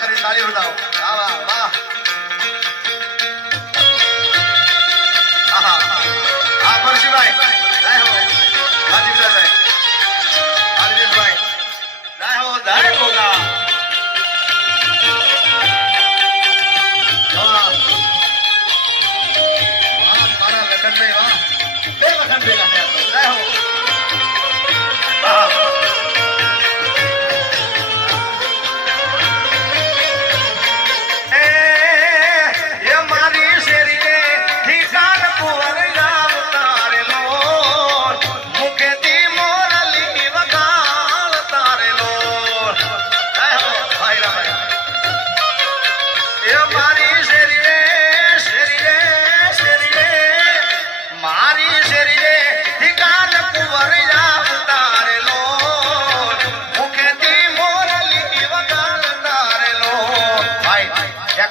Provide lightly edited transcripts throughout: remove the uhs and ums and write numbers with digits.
કરી તાળી બજાવો વાહ વાહ આહા આ પરશીભાઈ જય હો હાજીભાઈ હાજીભાઈ જય હો જય ગોગા વાહ મારા લખનભાઈ વાહ બે લખન ભેગા થયા જય હો વાહ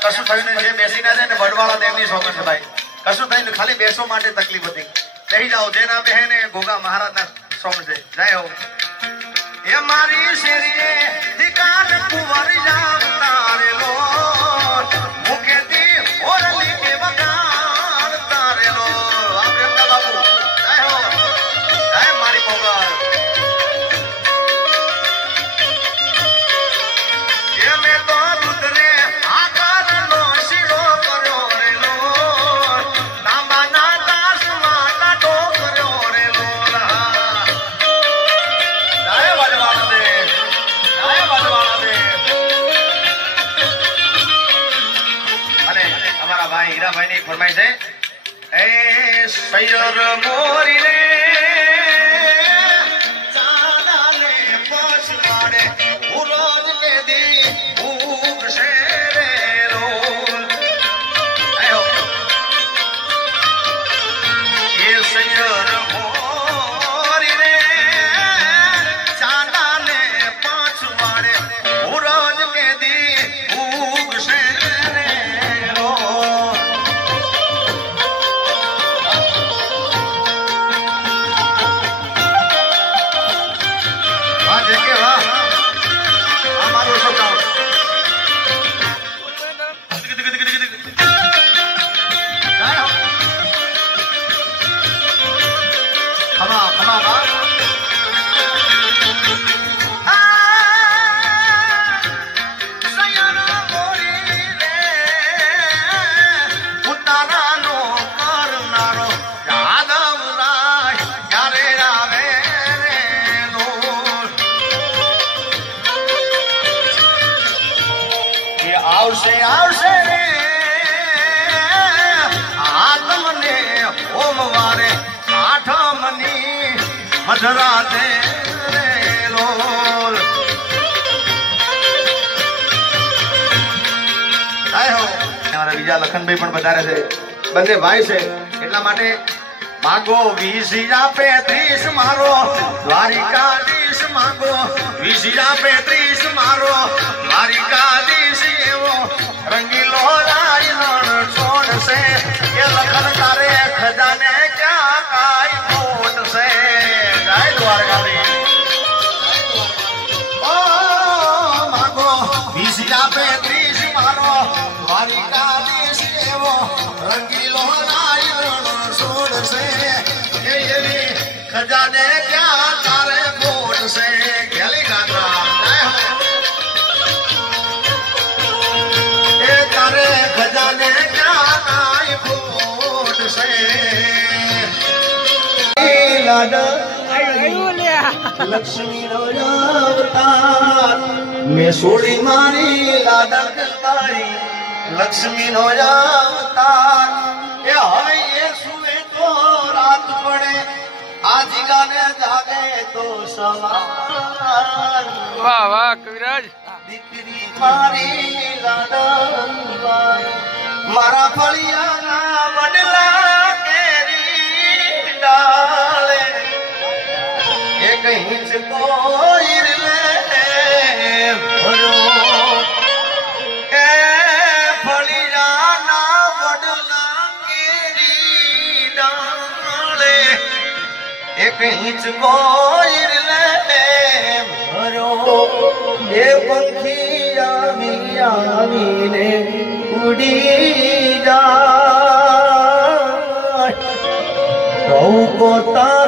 કશું થયું ને જે બેસી ના જાય ને વડવાળા દેવની સોગંદ છે ભાઈ કશું થયું ખાલી બેસો માટે તકલીફ હતી બેસી જાઓ જે ના બેહે ને ગોગા મહારાજના સોંગ છે જય હો એ મારી શેરીએ ઠીકાન કુંવર જાવ તારેલો મુકેતી ઓરલી કે વગાડ તારેલો આપણા બાપુ જય હો જય મારી મોગલ એ મે તો રુદ્રે हीरा भाई ने फरमाई है ए सैयर मोरी रे चाला ने पछवाड़े रोज के दी भूख से रे रोल आयो ये सैयर मोरी रे चाला ने पछवाड़े रोज के दी भूख से આવશે રે આત્મને ઓમવારે આઠમની મધરાતે રે લોલ આય હો અમારા બીજા લખનભાઈ પણ વધારે છે બંને ભાઈ છે એટલા માટે માગો 20 આપે 30 મારો દ્વારિકાધીશ માગો 20 આપે 30 મારો દ્વારિકાધીશ એવો રંગીલો રાયણ છોડ છે એ લખન તારે ખજાને ક્યાં કાઈ ખોટ છે જય દ્વારકાધીશ ઓ માગો 20 આપે 30 મારો દ્વારિકાધીશ એવો રંગીલો રાયણ છોડ છે એ એવી ખજાને ક્યાં તારે ખોટ છે ગેલી ગાતા ખજાને ક્યાં કાઈ ખોટ છે લક્ષ્મી નો અવતાર મેં છોડી મારી લાડક તારી લક્ષ્મી નો અવતાર એ હવે એ સુવે તો રાત પડે આજ ગાને જાગે તો સવાર વાહ વાહ કવિરાજ દીકરી મારી લાડક મારા ફળિયાના વડલા કેરી ડાળે એક ઇંચ કોઈર લે ભરો એ ફળિયાના વડલા કેરી ડાળે એક ઇંચ કોઈર લે ભરો એ પંખી આવી આવીને ઉડી જાય. કહું પોતા